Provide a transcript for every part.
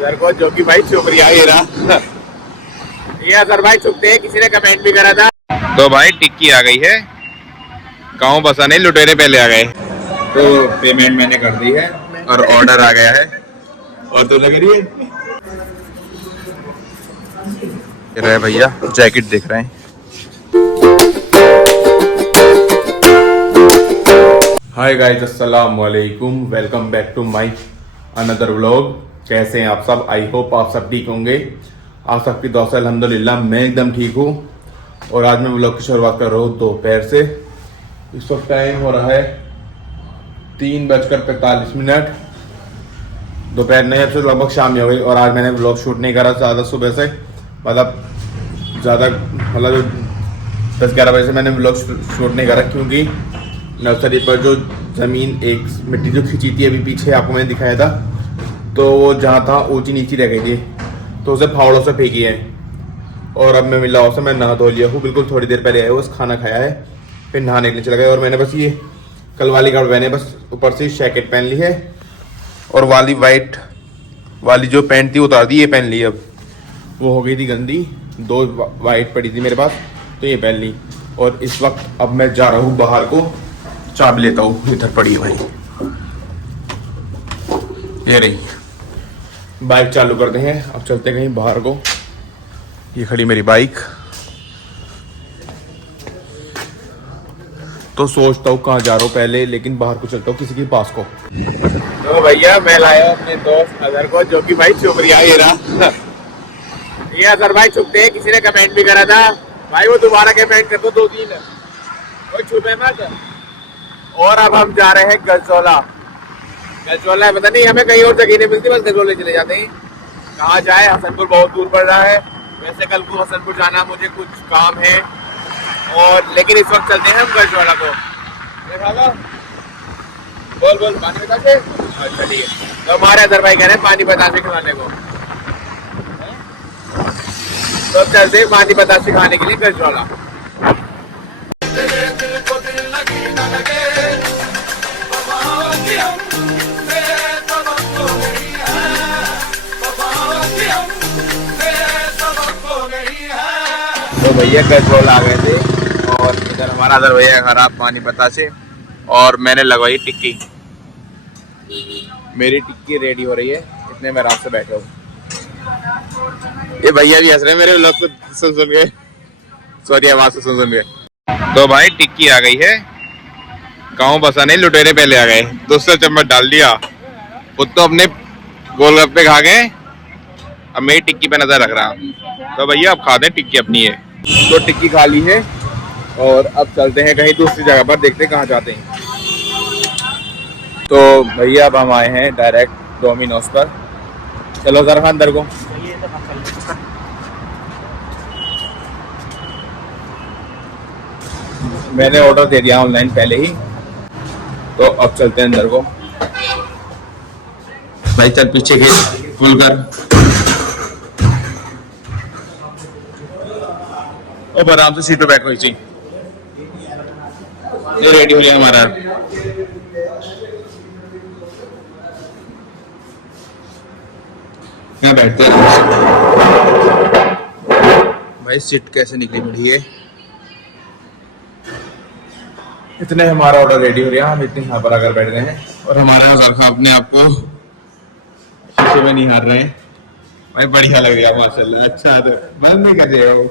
Sir को जो कि भाई शुक्रिया ये अगर भाई चुपते हैं, किसी ने कमेंट भी करा था। तो भाई टिक्की आ गई है, गाँव बसा नहीं लुटेरे पहले आ गए। तो पेमेंट मैंने कर दी है और ऑर्डर आ गया है। और तो लग रही है भैया जैकेट देख रहे हैं। हाय गाइस, अस्सलाम वालेकुम, welcome back to my another vlog. कैसे हैं आप सब? आई होप आप सब ठीक होंगे। आप सबकी दुआ से अल्हम्दुलिल्लाह मैं एकदम ठीक हूँ। और आज मैं व्लॉग की शुरुआत कर रहा हूँ दोपहर से। इस वक्त टाइम हो रहा है 3:45। दोपहर नहीं, अब से लगभग शाम ही हो गई। और आज मैंने व्लॉग शूट नहीं करा ज़्यादा सुबह से, मतलब 10-11 बजे से मैंने व्लॉग शूट नहीं करा, क्योंकि नर्सरी पर जो ज़मीन एक मिट्टी जो खिंची थी अभी पीछे आपको मैंने दिखाया था, तो वो जहाँ था ऊंची नीची रह गई थी, तो उसे फावड़ों से फेंकी है। और अब मैं मिला उससे, मैं नहा धो लिया हूँ, बिल्कुल थोड़ी देर पहले आया हूँ, बस खाना खाया है, फिर नहाने के लिए चला गया। और मैंने बस ये कल वाली कपड़े मैंने बस ऊपर से जैकेट पहन ली है, और वाली वाइट वाली जो पैंट थी उतार दी, ये पहन ली। अब वो हो गई थी गंदी, 2 वाइट पड़ी थी मेरे पास, तो ये पहन ली। और इस वक्त अब मैं जा रहा हूँ बाहर को, चाबी लेता हूँ, इधर पड़ी है भाई, ये रही। बाइक चालू करते हैं, अब चलते हैं कहीं बाहर को। ये खड़ी मेरी बाइक, तो सोचता हूँ कहाँ जा रहा हूँ पहले, लेकिन बाहर को चलता हूँ किसी के पास को। तो भैया मैं लाया अपने दोस्त अजहर को, जो कि भाई शुक्रिया ये अजहर भाई चुपते हैं, किसी ने कमेंट भी करा था भाई, वो दोबारा कमेंट कर दो, 2-3 कोई छुपे मत। और अब हम जा रहे हैं गजोला। गजोला पता नहीं, हमें कहीं और जगह नहीं मिलती, बस गजोले चले जाते हैं। कहाँ जाए? हसनपुर बहुत दूर पड़ रहा है। वैसे कल को हसनपुर जाना, मुझे कुछ काम है, और लेकिन इस वक्त चलते हैं हम गजोला को। बोल पानी बतासे। अच्छा ठीक है, तो हमारे अदर भाई कह रहे हैं पानी बतासे खिलाने को, तो चलते हैं पानी बतासे खाने के लिए गजोला। तो भैया गजरोला आ गए थे, और इधर हमारा अदर भैया खराब पानी पता से, और मैंने लगवाई टिक्की। मेरी टिक्की रेडी हो रही है, इतने में आराम से बैठे हूँ। ये भैया भी हंस रहे हैं मेरे व्लॉग को सुन के, सॉरी आवाज से सुन के। तो भाई टिक्की आ गई है, गाँव बसा नहीं लुटेरे पहले आ गए। दूसरा चम्मच डाल दिया, खुद तो अपने गोलगप्पे खा गए, अब मेरी टिक्की पे नजर रख रहा। तो भैया अब खा दें टिक्की अपनी है। तो टिक्की खा ली है, और अब चलते हैं कहीं दूसरी जगह पर, देखते हैं कहाँ जाते हैं। तो भैया अब हम आए हैं डायरेक्ट डोमिनोज पर। चलो जरा अंदर को। मैंने ऑर्डर दे दिया ऑनलाइन पहले ही, तो अब चलते हैं अंदर को। भाई चल पीछे के फुल कर, और आराम से सीट पे बैठो। इसी ये रेडी हो गया हमारा। यहाँ बैठते हैं भाई। सीट कैसे निकली पड़ी है। इतने हमारा ऑर्डर रेडी हो गया, हम इतने यहाँ पर आकर बैठ गए हैं, और हमारे यहाँ अपने आप को शीशे में निहार रहे हैं भाई। बढ़िया लग रहा है माशाल्लाह। अच्छा तो बंद नहीं कर रहे हो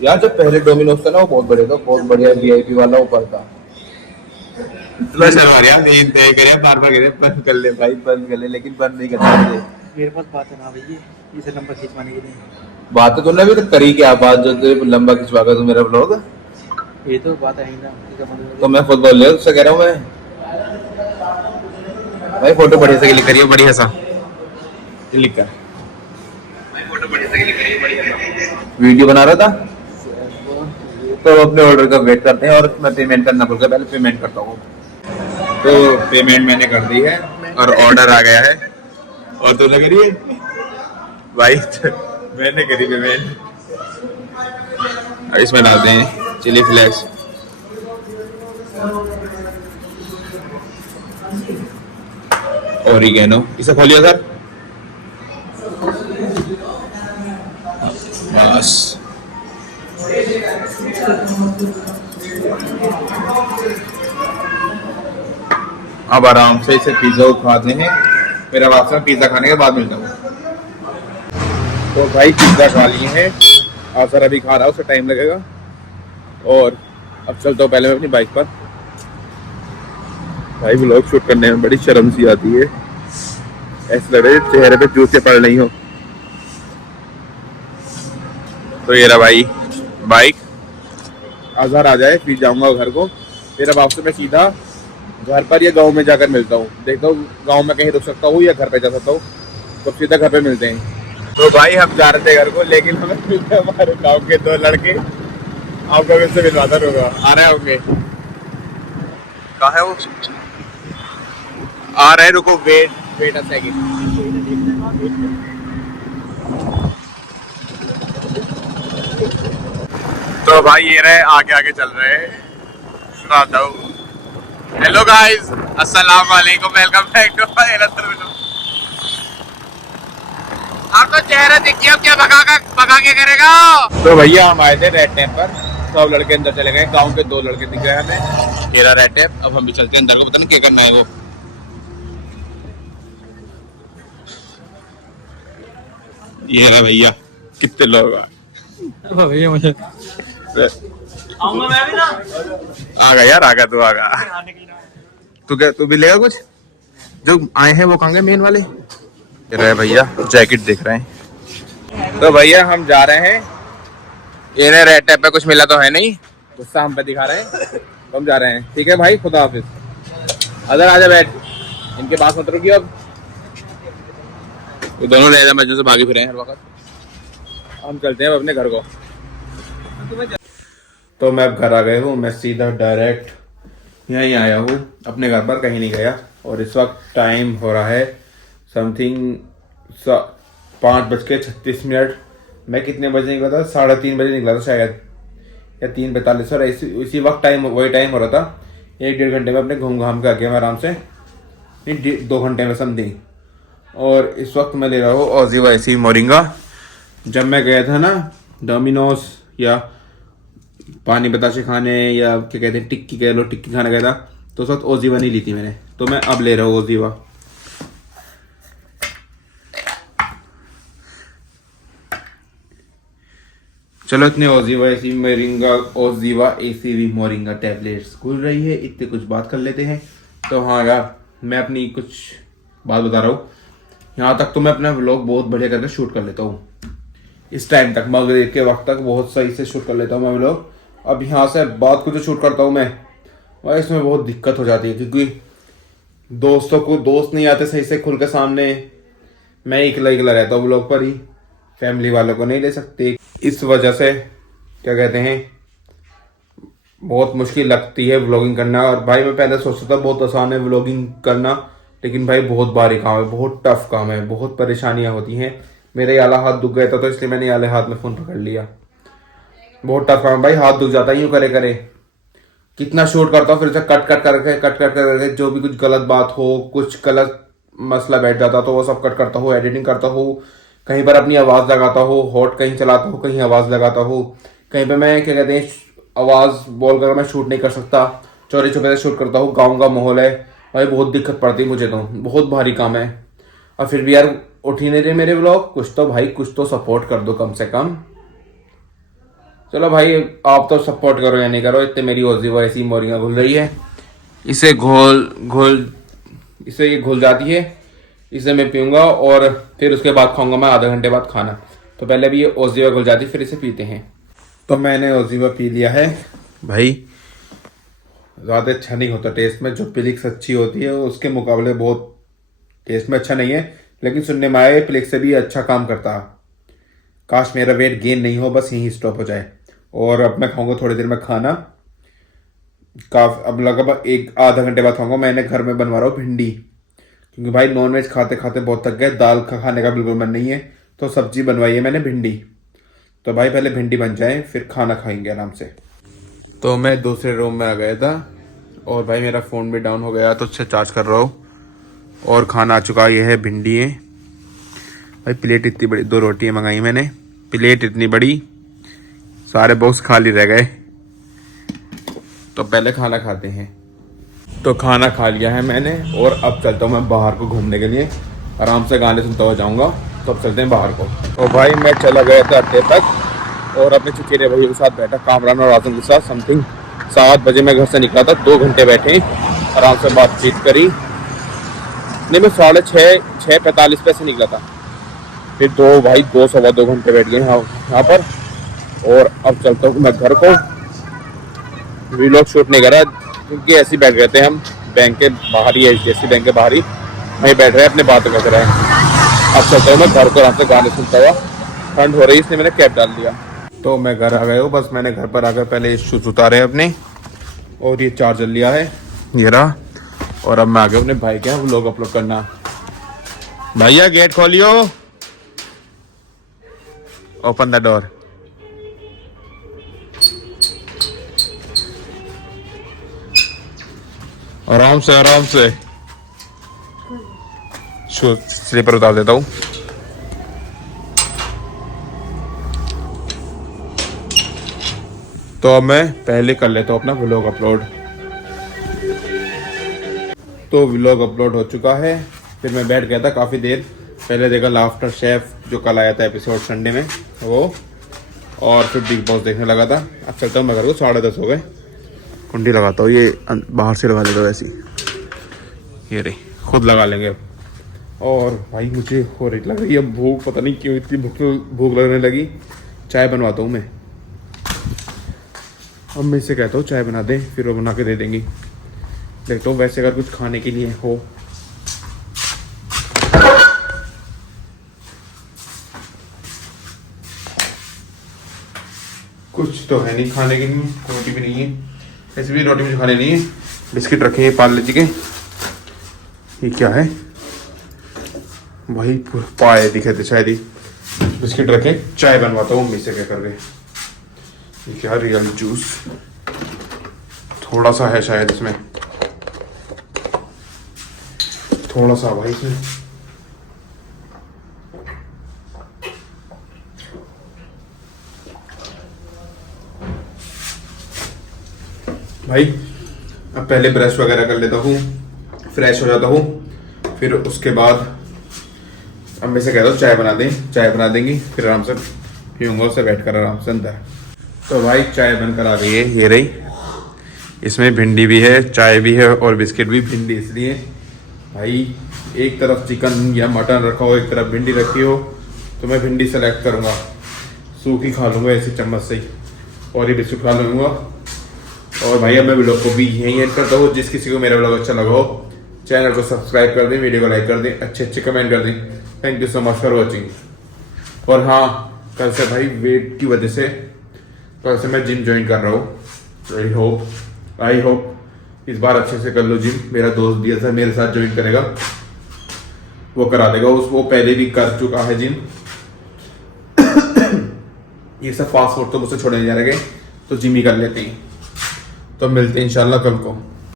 यार? जब पहले डोमिनोज था ना, वो बहुत बड़े था, बहुत बढ़िया VIP वाला ऊपर था। बार बार बंद कर ले भाई, बंद कर ले, लेकिन बंद नहीं करना मुझे। मेरे पास बात है ना भैया, इसे नंबर खिंचवाने के लिए। बात तो तूने अभी तक करी क्या? बात जो तेरे लंबा खिंचवागा तू मेरा व्लॉग, ये तो बात है ना। तो मैं खुद बोल रहा हूँ, उससे कह रहा हूँ मैं भाई। फोटो बढ़िया से क्लिक करिए, बढ़िया सा क्लिक कर भाई, फोटो बढ़िया से क्लिक करिए, बढ़िया सा। वीडियो बना रहा था, तो अपने ऑर्डर का वेट करते हैं। और मैं पेमेंट करना भूल गया, पहले पेमेंट करता हूँ। तो पेमेंट मैंने कर दी है, और ऑर्डर आ गया है। और तो लग रही है भाई, मैंने करी पेमेंट। इसमें डालते हैं चिली फ्लेक्स, ओरिगेनो, इसे खोलिए सर। बस अब आराम से इसे पिज्जा को खाते हैं। फिर अब आपसे पिज्जा खाने के बाद मिलता हूँ। तो भाई पिज्जा खा लिए हैं, और सर अभी खा रहा हूँ, उससे टाइम लगेगा। और अब चलता हूँ पहले मैं अपनी बाइक पर। भाई व्लॉग शूट करने में बड़ी शर्म सी आती है, ऐसा लग रहा है चेहरे पे जूते पड़ रही हो। तो ये रहा भाई बाइक, आज़ार आ जाए फिर जाऊंगा घर को। फिर अब आपसे मैं सीधा घर पर या गांव में जाकर मिलता हूँ। देखता हूँ गांव में कहीं रुक सकता हूँ या घर पे जा सकता हूँ, तो सीधा घर पे मिलते हैं। तो भाई हम जा रहे थे घर को, लेकिन हमें मिलते हमारे गांव के दो लड़के। आपको उनसे मिलवाता होगा, आ रहे होंगे। कहाँ है वो? आ रहे, रुको, वेट अ सेकंड। तो भाई ये रहे, आगे आगे चल रहे हैं। सुनाता हूँ। हेलो गाइस, अस्सलाम वालेकुम, welcome back to my another video. आपको चेहरा दिख गया, क्या भगा के करेगा? तो भैया हम आए थे रेड टेप पर, सब लड़के अंदर चले गए। गांव के दो लड़के दिख गए हमें। मेरा रेड टेप, अब हम भी चलते हैं अंदर को, पता नहीं क्या करना है वो। ये है भैया, कितने लोग आए भैया मुझे आऊंगा मैं भी ना। आगा यार, आगा तू आगा। तू क्या, तू भी लेगा कुछ? जो आए हैं वो कहाँ गए मेन वाले? रहे भैया, जैकेट देख रहे हैं। तो भैया हम जा रहे हैं, ये रेड टैप पे कुछ मिला तो है नहीं, गुस्सा हम पे दिखा रहे हैं, तो हम जा रहे हैं। ठीक है भाई, खुदा हाफिज। अदर आजा, बैठ, इनके पास मत रुकिए। अब वो दोनों रह मजनू से भागी फिरे हर वक्त। हम चलते हैं अब अपने घर को। तो मैं अब घर आ गया हूँ, मैं सीधा डायरेक्ट यहीं आया हूँ अपने घर पर, कहीं नहीं गया। और इस वक्त टाइम हो रहा है समथिंग 5:36। मैं कितने बजे निकला था? 3:30 बजे निकला था शायद, या 3:45। और इसी वक्त टाइम, वही टाइम हो रहा था। 1-1.5 घंटे में अपने घूम घाम के आ गया मैं आराम से, नहीं 2 घंटे में समथिंग। और इस वक्त मैं ले रहा हूँ ऑजी वाइसी मोरिंगा। जब मैं गया था ना डोमिनोज या पानी बताशे खाने, या क्या कहते हैं, टिक्की कह लो, टिक्की खाने गया था, तो उस वक्त ओजीवा नहीं ली थी मैंने। तो मैं अब ले रहा हूँ ओजीवा। चलो, इतने Oziva AC moringa, Oziva ACV moringa tablets खुल रही है, इतने कुछ बात कर लेते हैं। तो हाँ यार, मैं अपनी कुछ बात बता रहा हूँ। यहाँ तक तो मैं अपना व्लॉग बहुत बढ़िया करके शूट कर लेता हूँ। इस टाइम तक, मगरिब के वक्त तक बहुत सही से शूट कर लेता हूँ मैं व्लॉग। अब यहाँ से बाद को जो शूट करता हूँ मैं, वह इसमें बहुत दिक्कत हो जाती है, क्योंकि दोस्तों को दोस्त नहीं आते सही से खुल के सामने। मैं इकला रहता हूँ व्लॉग पर ही, फैमिली वालों को नहीं ले सकते। इस वजह से क्या कहते हैं, बहुत मुश्किल लगती है व्लॉगिंग करना। और भाई मैं पहले सोचता था बहुत आसान है व्लॉगिंग करना, लेकिन भाई बहुत भारी काम है, बहुत टफ काम है, बहुत परेशानियां होती हैं। मेरे आला हाथ दुख गया था, तो इसलिए मैंने आले हाथ में फोन पकड़ लिया। बहुत टफ काम भाई, हाथ दुख जाता है यूं करे करे। कितना शूट करता हूँ, फिर से कट करके जो भी कुछ गलत बात हो, कुछ गलत मसला बैठ जाता तो वो सब कट करता हूँ, एडिटिंग करता हूँ। कहीं पर अपनी आवाज़ लगाता हूँ, हॉट कहीं चलाता हूँ, कहीं आवाज़ लगाता हूँ। कहीं पर मैं क्या कहते हैं, आवाज़ बोल कर मैं शूट नहीं कर सकता, चोरी छुपे से शूट करता हूँ। गाँव का माहौल है भाई, बहुत दिक्कत पड़ती है मुझे, तो बहुत भारी काम है। और फिर भी यार उठ ही नहीं रहे मेरे व्लॉग। कुछ तो भाई, कुछ तो सपोर्ट कर दो कम से कम। चलो भाई, आप तो सपोर्ट करो या नहीं करो, इतने मेरी ओजीवा ऐसी मोरिंगा घुल रही है। इसे इसे ये घुल जाती है, इसे मैं पीऊँगा और फिर उसके बाद खाऊंगा मैं आधे घंटे बाद खाना। तो पहले भी ये ओजीवा घुल जाती है, फिर इसे पीते हैं। तो मैंने ओजीवा पी लिया है भाई। ज़्यादा अच्छा नहीं होता टेस्ट में, जो पिलिक्स अच्छी होती है उसके मुकाबले बहुत टेस्ट में अच्छा नहीं है। लेकिन सुनने में आया पिलिक्स से भी अच्छा काम करता। काश मेरा वेट गेन नहीं हो, बस यहीं स्टॉप हो जाए। और अब मैं खाऊंगा थोड़ी देर में खाना, अब लगभग 1-आधा घंटे बाद खाऊंगा। मैंने घर में बनवा रहा हूँ भिंडी, क्योंकि भाई नॉनवेज खाते खाते बहुत थक गए, दाल खाने का बिल्कुल मन नहीं है, तो सब्जी बनवाई है मैंने भिंडी। तो भाई पहले भिंडी बन जाए, फिर खाना खाएंगे आराम से। तो मैं दूसरे रूम में आ गया था, और भाई मेरा फ़ोन भी डाउन हो गया तो उससे चार्ज कर रहा हूँ। और खाना आ चुका, ये है भिंडी है भाई। प्लेट इतनी बड़ी, 2 रोटियाँ मंगाई मैंने, प्लेट इतनी बड़ी, सारे बॉक्स खाली रह गए। तो पहले खाना खाते हैं। तो खाना खा लिया है मैंने और अब चलता हूँ मैं बाहर को घूमने के लिए। आराम से गाने सुनता हुआ जाऊँगा। तो अब चलते हैं बाहर को। तो भाई मैं चला गया था अड्डे तक और अपने चचेरे भैया के साथ बैठा, कामरान और आजम के साथ। समथिंग 7 बजे मैं घर से निकला था। 2 घंटे बैठे, आराम से बातचीत करी। नहीं, मैं 6:45 पे से निकला था। फिर 2 सवा 2 घंटे बैठ गए यहाँ पर। और अब चलता हूँ मैं घर को। व्लॉग शूट नहीं करा क्योंकि ऐसे ही बैठ गए थे हम बैंक के बाहर ही, HDFC बैंक के बाहर ही वहीं बैठ रहे, अपने बातें कर रहे हैं। अब चलता हूँ मैं घर को, आराम से गाने सुनता हुआ। ठंड हो रही इसलिए मैंने कैप डाल दिया। तो मैं घर आ गया हूँ। बस मैंने घर पर आकर पहले शूज उतारे अपने और ये चार्जर लिया है, ये रहा। और अब मैं आ गया अपने भाई के यहाँ व्लॉग अपलोड करना। भैया गेट खोलियो, ओपन द डोर। आराम से आराम से। शूज स्लीपर उतार देता हूँ। तो अब मैं पहले कर लेता हूँ अपना व्लॉग अपलोड। तो व्लॉग अपलोड हो चुका है। फिर मैं बैठ गया था काफ़ी देर। पहले देखा लाफ्टर शेफ जो कल आया था एपिसोड संडे में वो, और फिर बिग बॉस देखने लगा था। अब चलता हूँ मैं घर को, 10:30 हो गए। कुंडी लगाता हूँ, ये बाहर से लगा लेता हूँ ऐसी, ये रही, खुद लगा लेंगे अब। और भाई मुझे हो रही लग रही है भूख, पता नहीं क्यों इतनी भूख लगने लगी। चाय बनवाता हूँ मैं। अब मैं इससे कहता हूँ चाय बना दे, फिर वो बना के दे देंगी। देखता हूँ वैसे अगर कुछ खाने के लिए हो। कुछ तो है नहीं खाने के लिए, रोटी भी नहीं है। ऐसे भी रोटी मुझे खाने नहीं है। बिस्किट रखे हैं पार्ले जी के। ये क्या है भाई, पाए दिखे थे शायद ही। बिस्किट रखे, चाय बनवाता हूँ मम्मी से कह करके। ये क्या, रियल जूस थोड़ा सा है शायद इसमें, थोड़ा सा भाई इसमें। भाई अब पहले ब्रश वगैरह कर लेता हूँ, फ्रेश हो जाता हूँ। फिर उसके बाद अम्मी से कहता हूँ चाय बना दें, चाय बना देंगी। फिर आराम से पीऊँगा उससे बैठ कर आराम से अंदर। तो भाई चाय बनकर आ रही है, ये रही। इसमें भिंडी भी है, चाय भी है और बिस्किट भी। भिंडी इसलिए भाई एक तरफ चिकन या मटन रखा हो, एक तरफ भिंडी रखी हो, तो मैं भिंडी सेलेक्ट करूँगा। सूखी खा लूँगा ऐसे चम्मच से ही, और ये बिस्कुट खा लूँगा। और भाई अब मैं व्लॉग को भी यहीं एंड करता हूँ। जिस किसी को मेरा व्लॉग अच्छा लगा हो, चैनल को सब्सक्राइब कर दें, वीडियो को लाइक कर दें, अच्छे कमेंट कर दें। Thank you so much for watching. और हाँ, कल से भाई वेट की वजह से कल से मैं जिम ज्वाइन कर रहा हूँ। आई होप इस बार अच्छे से कर लो जिम। मेरा दोस्त दिया था मेरे साथ ज्वाइन करेगा, वो करा देगा। वो पहले भी कर चुका है जिम। ये सब फास्ट फूड तो मुझसे छोड़ने जा रहे, तो जिम ही कर लेते हैं। तो मिलते हैं इंशाल्लाह कल को।